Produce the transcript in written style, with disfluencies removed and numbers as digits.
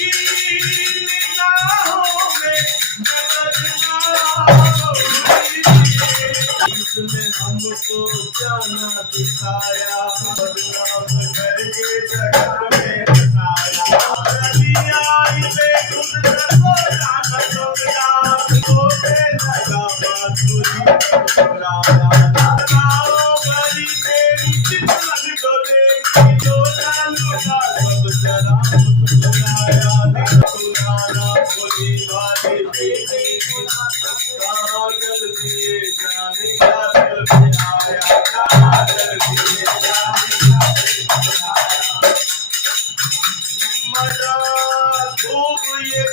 की निगाहों में इसने हमको जाना दिखाया बदनाम करके जगत में हंसाया आई बेखुद को जाना तो लगा बांसुरी लगाओ बड़ी तेरी चितवन को देखी जो लुटा सब जरा मुस्कुराया पुराना बोली वाली बेटी काजल दिए जाने का दिल में आया काजल दिए जाने का मजा खूब ये